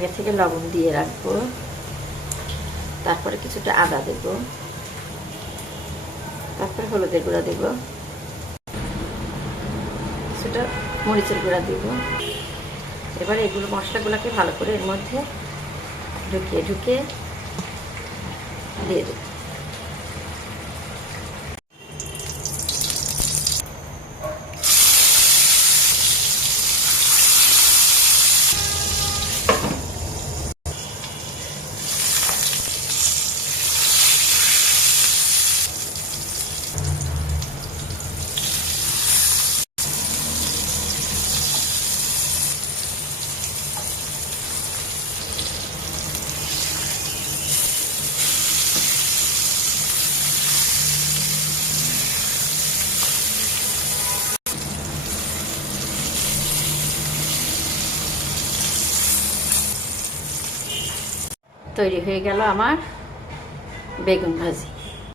আগে থেকে লবণ দিয়ে রাখবো। তারপরে কিছুটা আদা দেব, তারপরে হলুদের গুঁড়া দেব, কিছুটা মরিচের গুঁড়া দেব। এবার এগুলো মশলাগুলোকে ভালো করে এর মধ্যে ঢুকিয়ে ঢুকিয়ে দিয়ে দেব। তৈরি হয়ে গেল আমার বেগুন ভাজি।